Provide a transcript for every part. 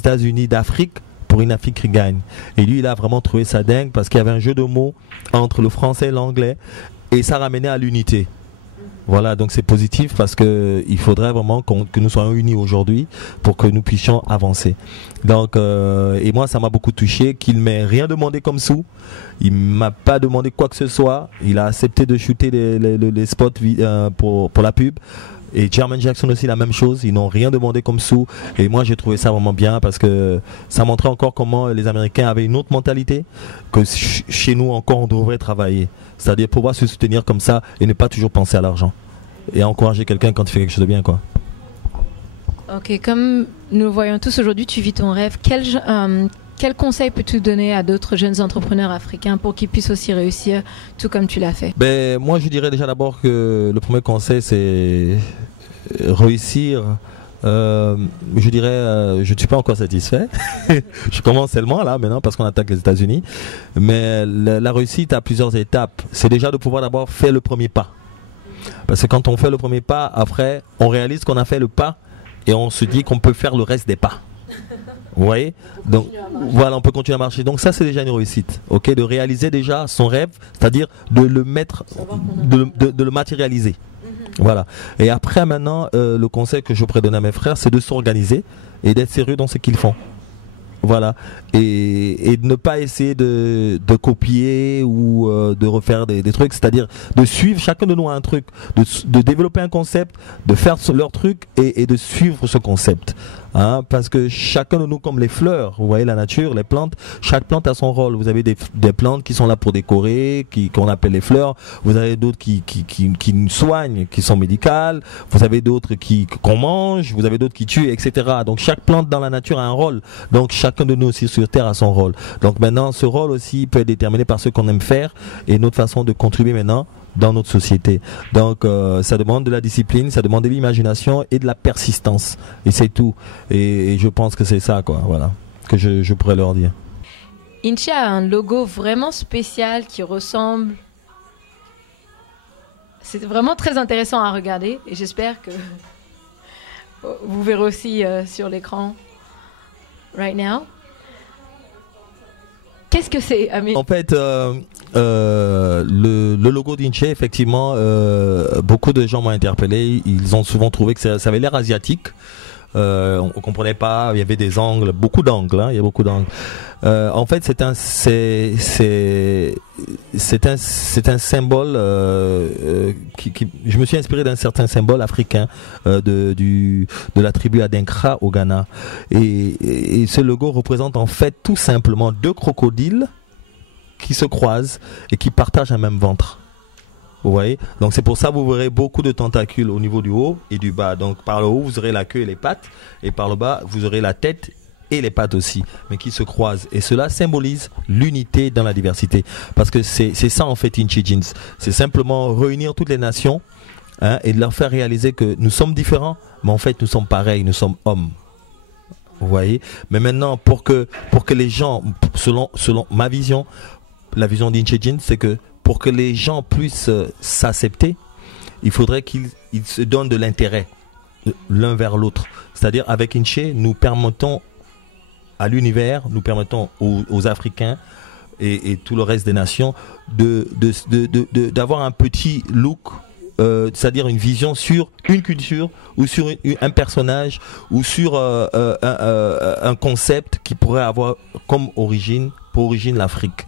États-Unis d'Afrique pour une Afrique qui gagne. Et lui, il a vraiment trouvé ça dingue parce qu'il y avait un jeu de mots entre le français et l'anglais et ça ramenait à l'unité. Voilà, donc c'est positif parce qu'il faudrait vraiment que nous soyons unis aujourd'hui pour que nous puissions avancer. Donc, et moi, ça m'a beaucoup touché qu'il ne m'ait rien demandé comme sous. Il ne m'a pas demandé quoi que ce soit. Il a accepté de shooter les spots pour la pub. Et Jermaine Jackson aussi la même chose, ils n'ont rien demandé comme sous. Et moi j'ai trouvé ça vraiment bien parce que ça montrait encore comment les Américains avaient une autre mentalité que chez nous encore on devrait travailler. C'est-à-dire pouvoir se soutenir comme ça et ne pas toujours penser à l'argent. Et encourager quelqu'un quand il fait quelque chose de bien, quoi. Ok, comme nous le voyons tous aujourd'hui, tu vis ton rêve. Quel conseil peux-tu donner à d'autres jeunes entrepreneurs africains pour qu'ils puissent aussi réussir tout comme tu l'as fait? Moi, je dirais déjà d'abord que le premier conseil, c'est réussir. Je dirais, je ne suis pas encore satisfait. Je commence seulement là maintenant parce qu'on attaque les États-Unis. Mais la réussite a plusieurs étapes. C'est déjà de pouvoir d'abord faire le premier pas. Parce que quand on fait le premier pas, après, on réalise qu'on a fait le pas et on se dit qu'on peut faire le reste des pas. Vous voyez? Donc voilà, on peut continuer à marcher. Donc ça c'est déjà une réussite, ok, de réaliser déjà son rêve, c'est-à-dire de le mettre, de le matérialiser. Voilà. Et après maintenant, le conseil que je pourrais donner à mes frères, c'est de s'organiser et d'être sérieux dans ce qu'ils font. Voilà, et de ne pas essayer de copier ou de refaire des trucs, c'est-à-dire de suivre, chacun de nous a un truc, de développer un concept, de faire leur truc et de suivre ce concept. Hein, parce que chacun de nous, comme les fleurs, vous voyez la nature, les plantes, chaque plante a son rôle. Vous avez des plantes qui sont là pour décorer, qu'on appelle les fleurs. Vous avez d'autres qui nous soignent, qui sont médicales. Vous avez d'autres qu'on mange. Vous avez d'autres qui tuent, etc. Donc chaque plante dans la nature a un rôle. Donc chacun de nous aussi sur Terre a son rôle. Donc maintenant, ce rôle aussi peut être déterminé par ce qu'on aime faire et notre façon de contribuer maintenant dans notre société. Donc ça demande de la discipline, ça demande de l'imagination et de la persistance. Et c'est tout. Et je pense que c'est ça, quoi, voilà, que je pourrais leur dire. Inche a un logo vraiment spécial qui ressemble... C'est vraiment très intéressant à regarder et j'espère que vous verrez aussi sur l'écran right now. Qu'est-ce que c'est, Amine? En fait, le logo d'Inche, effectivement, beaucoup de gens m'ont interpellé. Ils ont souvent trouvé que ça avait l'air asiatique. On comprenait pas. Il y avait des angles, beaucoup d'angles. Hein, il y a beaucoup d'angles. En fait, c'est un symbole. Je me suis inspiré d'un certain symbole africain de la tribu Adinkra au Ghana. Et ce logo représente en fait tout simplement deux crocodiles qui se croisent et qui partagent un même ventre. Vous voyez? Donc c'est pour ça que vous verrez beaucoup de tentacules au niveau du haut et du bas. Donc par le haut, vous aurez la queue et les pattes. Et par le bas, vous aurez la tête et les pattes aussi, mais qui se croisent. Et cela symbolise l'unité dans la diversité. Parce que c'est ça en fait Inche Jeans. C'est simplement réunir toutes les nations, hein, et de leur faire réaliser que nous sommes différents, mais en fait nous sommes pareils, nous sommes hommes. Vous voyez? Mais maintenant, pour que les gens, selon ma vision, la vision d'Inche Jeans, c'est que pour que les gens puissent s'accepter, il faudrait qu'ils se donnent de l'intérêt l'un vers l'autre. C'est-à-dire avec Inche, nous permettons à l'univers, nous permettons aux Africains et tout le reste des nations d'avoir un petit look, c'est-à-dire une vision sur une culture ou sur un personnage ou sur un concept qui pourrait avoir comme origine l'Afrique.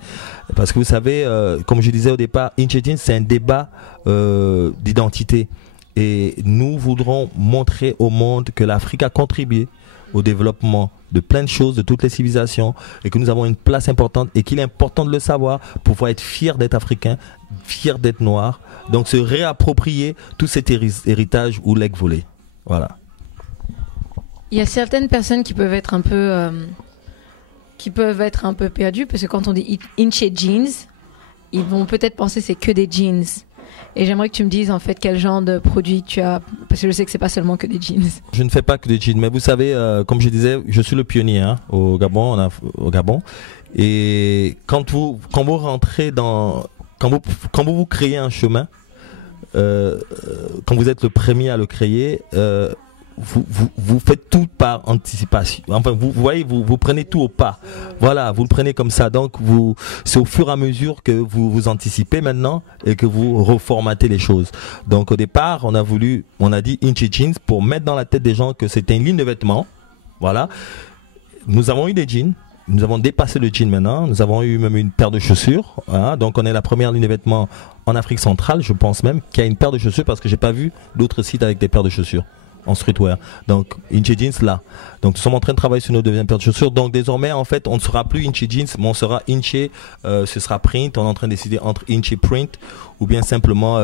Parce que vous savez, comme je disais au départ, Inche Jeans, c'est un débat d'identité. Et nous voudrons montrer au monde que l'Afrique a contribué au développement de plein de choses, de toutes les civilisations, et que nous avons une place importante et qu'il est important de le savoir pour pouvoir être fier d'être africain, fier d'être noir, donc se réapproprier tout cet héritage ou legs volé. Voilà. Il y a certaines personnes qui peuvent être un peu perdues parce que quand on dit Inche Jeans, ils vont peut-être penser que c'est que des jeans. Et j'aimerais que tu me dises en fait quel genre de produit tu as, parce que je sais que c'est pas seulement que des jeans. Je ne fais pas que des jeans, mais vous savez, comme je disais, je suis le pionnier, hein, au Gabon, Et quand vous rentrez quand vous créez un chemin, quand vous êtes le premier à le créer, vous faites tout par anticipation. Enfin, vous voyez, vous prenez tout au pas. Voilà, vous le prenez comme ça. Donc, c'est au fur et à mesure que vous anticipez maintenant et que vous reformatez les choses. Donc, au départ, on a dit Inchi Jeans pour mettre dans la tête des gens que c'était une ligne de vêtements. Voilà. Nous avons eu des jeans. Nous avons dépassé le jean maintenant. Nous avons eu même une paire de chaussures. Voilà. Donc, on est la première ligne de vêtements en Afrique centrale, je pense même, qui a une paire de chaussures parce que j'ai pas vu d'autres sites avec des paires de chaussures en streetwear. Donc Inchi Jeans là. Donc nous sommes en train de travailler sur notre deuxième paire de chaussures. Donc désormais en fait on ne sera plus Inchi Jeans mais on sera Inchi, ce sera print. On est en train de décider entre Inchi print ou bien simplement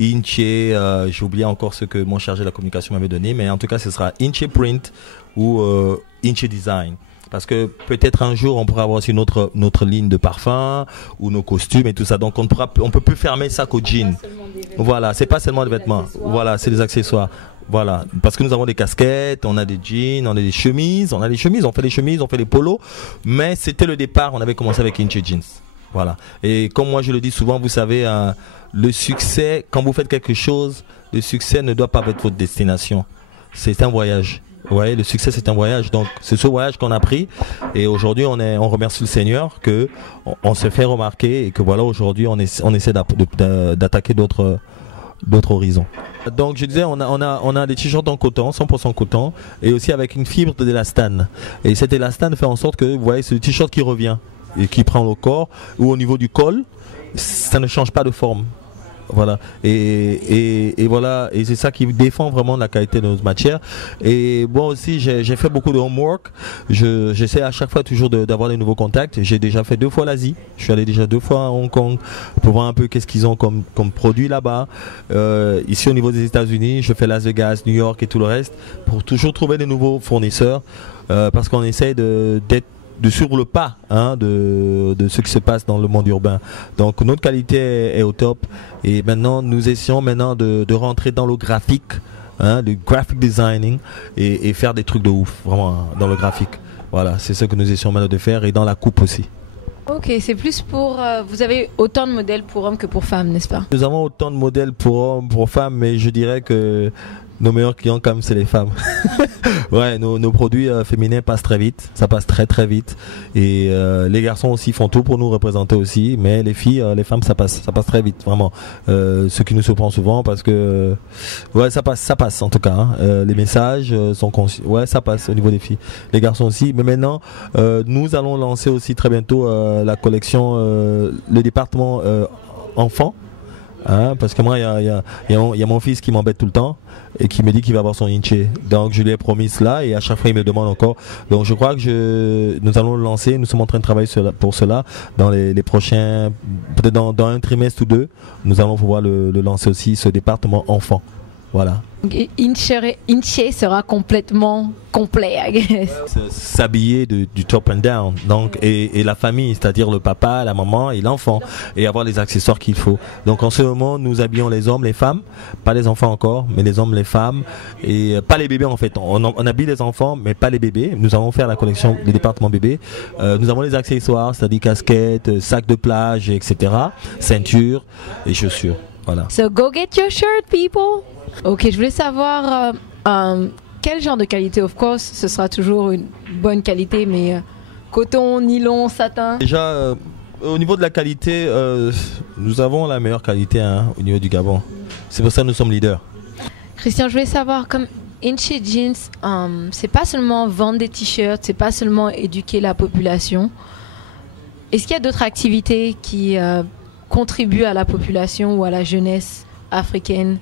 Inchi, j'ai oublié encore ce que mon chargé de la communication m'avait donné, mais en tout cas ce sera Inchi print ou Inchi design. Parce que peut-être un jour on pourra avoir aussi notre ligne de parfum ou nos costumes et tout ça. Donc on peut plus fermer ça qu'au jean. Voilà, c'est pas seulement des vêtements. Voilà, c'est des accessoires. Voilà, parce que nous avons des casquettes, on a des jeans, on a des chemises, on fait des chemises, on fait des polos, mais c'était le départ, on avait commencé avec Inchi Jeans. Voilà. Et comme moi je le dis souvent, vous savez, le succès, quand vous faites quelque chose, le succès ne doit pas être votre destination. C'est un voyage. Vous voyez, le succès c'est un voyage. Donc c'est ce voyage qu'on a pris et aujourd'hui on remercie le Seigneur que on se fait remarquer et que voilà aujourd'hui on essaie d'attaquer d'autres horizons. Donc je disais on a des t-shirts en coton, 100% coton et aussi avec une fibre d'élastane. Et cet élastane fait en sorte que vous voyez c'est le t-shirt qui revient et qui prend le corps ou au niveau du col, ça ne change pas de forme. Voilà et voilà et c'est ça qui défend vraiment la qualité de notre matière. Et bon aussi j'ai fait beaucoup de homework. J'essaie à chaque fois toujours d'avoir des nouveaux contacts. J'ai déjà fait 2 fois l'Asie. Je suis allé déjà 2 fois à Hong Kong pour voir un peu qu'est-ce qu'ils ont comme produit là-bas. Ici au niveau des États-Unis, je fais Las Vegas, New York et tout le reste pour toujours trouver des nouveaux fournisseurs parce qu'on essaie de suivre le pas de ce qui se passe dans le monde urbain. Donc notre qualité est au top et maintenant nous essayons de rentrer dans le graphique, le graphic designing et faire des trucs de ouf vraiment dans le graphique. Voilà, c'est ce que nous essayons maintenant de faire et dans la coupe aussi. Ok, c'est plus pour... vous avez autant de modèles pour hommes que pour femmes, n'est-ce pas? Nous avons autant de modèles pour hommes, pour femmes, mais je dirais que nos meilleurs clients quand même c'est les femmes. Ouais, nos produits féminins passent très vite, ça passe très très vite et les garçons aussi font tout pour nous représenter aussi, mais les filles, les femmes ça passe très vite vraiment. Ce qui nous surprend souvent parce que ouais ça passe en tout cas. Les messages sont conçus, ouais ça passe au niveau des filles, les garçons aussi. Mais maintenant nous allons lancer aussi très bientôt la collection, le département enfants. Parce que moi il y a mon fils qui m'embête tout le temps et qui me dit qu'il va avoir son Inchi. Donc je lui ai promis cela et à chaque fois il me demande encore. Donc je crois que nous allons le lancer. Nous sommes en train de travailler pour cela dans les prochains, peut-être dans un trimestre ou 2, nous allons pouvoir le lancer aussi, ce département enfant. Voilà. Inchi sera complètement complet, I guess. S'habiller du top and down, donc et la famille, c'est-à-dire le papa, la maman et l'enfant, et avoir les accessoires qu'il faut. Donc en ce moment, nous habillons les hommes, les femmes, pas les enfants encore, mais les hommes, les femmes, et pas les bébés en fait. On habille les enfants, mais pas les bébés. Nous allons faire la collection des départements bébés. Nous avons les accessoires, c'est-à-dire casquettes, sacs de plage, etc., ceinture et chaussures. Voilà. So go get your shirt, people. Ok, je voulais savoir quel genre de qualité. Of course, ce sera toujours une bonne qualité, mais coton, nylon, satin. Déjà, au niveau de la qualité, nous avons la meilleure qualité au niveau du Gabon. C'est pour ça que nous sommes leaders. Christian, je voulais savoir, comme Inchi Jeans, c'est pas seulement vendre des t-shirts, c'est pas seulement éduquer la population. Est-ce qu'il y a d'autres activités qui contribuent à la population ou à la jeunesse africaine?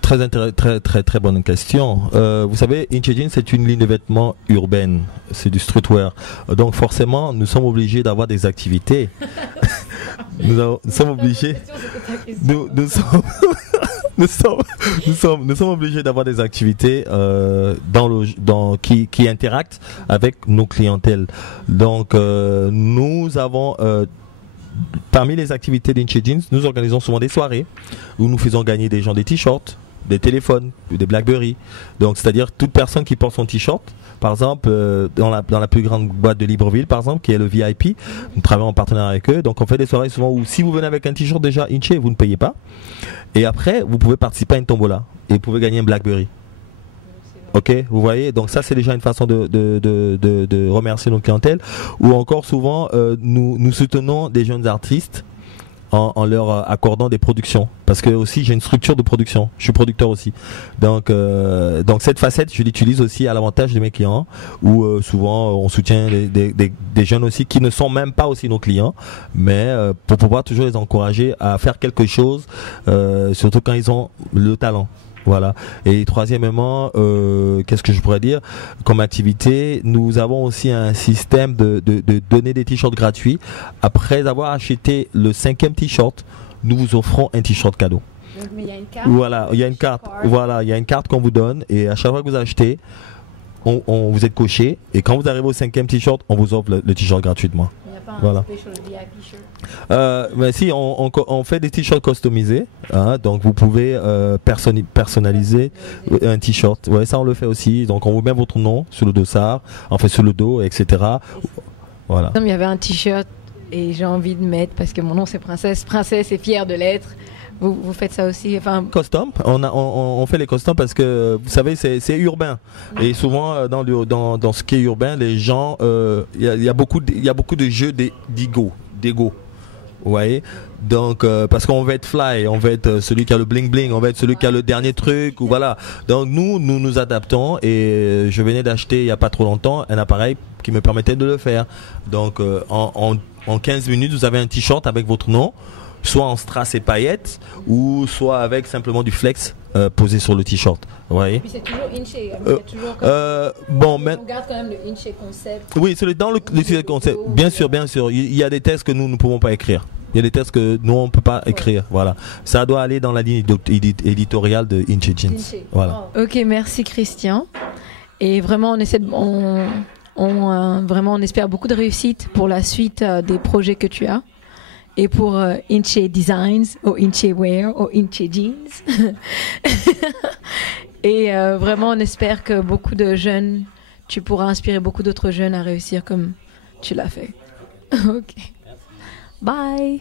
Très bonne question. Vous savez, Inchi Jeans c'est une ligne de vêtements urbaine, c'est du streetwear. Donc forcément, nous sommes obligés d'avoir des activités. nous sommes obligés. Nous sommes obligés d'avoir des activités qui interactent avec nos clientèles. Donc nous avons parmi les activités d'Inchi Jeans, nous organisons souvent des soirées où nous faisons gagner des gens des t-shirts, des téléphones, des Blackberry. Donc c'est-à-dire toute personne qui porte son t-shirt, par exemple dans la plus grande boîte de Libreville par exemple, qui est le VIP, nous travaillons en partenariat avec eux. Donc on fait des soirées souvent où si vous venez avec un t-shirt déjà Inchi, vous ne payez pas. Et après vous pouvez participer à une tombola et vous pouvez gagner un Blackberry. Ok, vous voyez, donc ça c'est déjà une façon de remercier notre clientèle. Ou encore souvent, nous soutenons des jeunes artistes en leur accordant des productions. Parce que aussi j'ai une structure de production, je suis producteur aussi. Donc cette facette, je l'utilise aussi à l'avantage de mes clients, où souvent on soutient des jeunes aussi qui ne sont même pas aussi nos clients, mais pour pouvoir toujours les encourager à faire quelque chose, surtout quand ils ont le talent. Voilà. Et troisièmement, qu'est-ce que je pourrais dire comme activité, nous avons aussi un système de donner des t-shirts gratuits. Après avoir acheté le 5e t-shirt, nous vous offrons un t-shirt cadeau. Donc, mais il y a une carte. Voilà, il y a une carte. Voilà, il y a une carte qu'on vous donne et à chaque fois que vous achetez, on vous êtes coché et quand vous arrivez au 5e t-shirt, on vous offre le t-shirt gratuitement. Il n'y a pas Voilà. un special VIP shirt. Mais si, on fait des t-shirts customisés, hein, donc vous pouvez personnaliser un t-shirt. Ouais, ça on le fait aussi. Donc on vous met votre nom sur le dossard, enfin sur le dos, etc. Voilà. Il y avait un t-shirt et j'ai envie de mettre parce que mon nom c'est Princesse. Princesse est fière de l'être. Vous faites ça aussi, enfin. Custom, on fait les customs parce que vous savez c'est urbain et souvent dans ce qui est urbain, les gens, il y a beaucoup de jeux d'ego. Vous voyez, donc parce qu'on veut être fly, on veut être celui qui a le bling bling, on veut être celui qui a le dernier truc, ou voilà. Donc nous adaptons et je venais d'acheter il n'y a pas trop longtemps un appareil qui me permettait de le faire. Donc en 15 minutes vous avez un t-shirt avec votre nom, soit en strass et paillettes ou soit avec simplement du flex posé sur le t-shirt. Vous voyez. Et puis c'est toujours inché. Il y a toujours on garde quand même le inché concept. Oui, c'est dans le concept. Bien sûr. Il y a des textes que nous ne pouvons pas écrire. Il y a des textes que nous on ne peut pas écrire. Voilà. Ça doit aller dans la ligne éditoriale de Inche Jeans. Voilà. Ok, merci Christian. Et vraiment on espère beaucoup de réussite pour la suite des projets que tu as. Et pour Inche Designs, ou Inche Wear, ou Inche Jeans. Et vraiment, on espère que beaucoup de jeunes, tu pourras inspirer beaucoup d'autres jeunes à réussir comme tu l'as fait. Ok. Bye.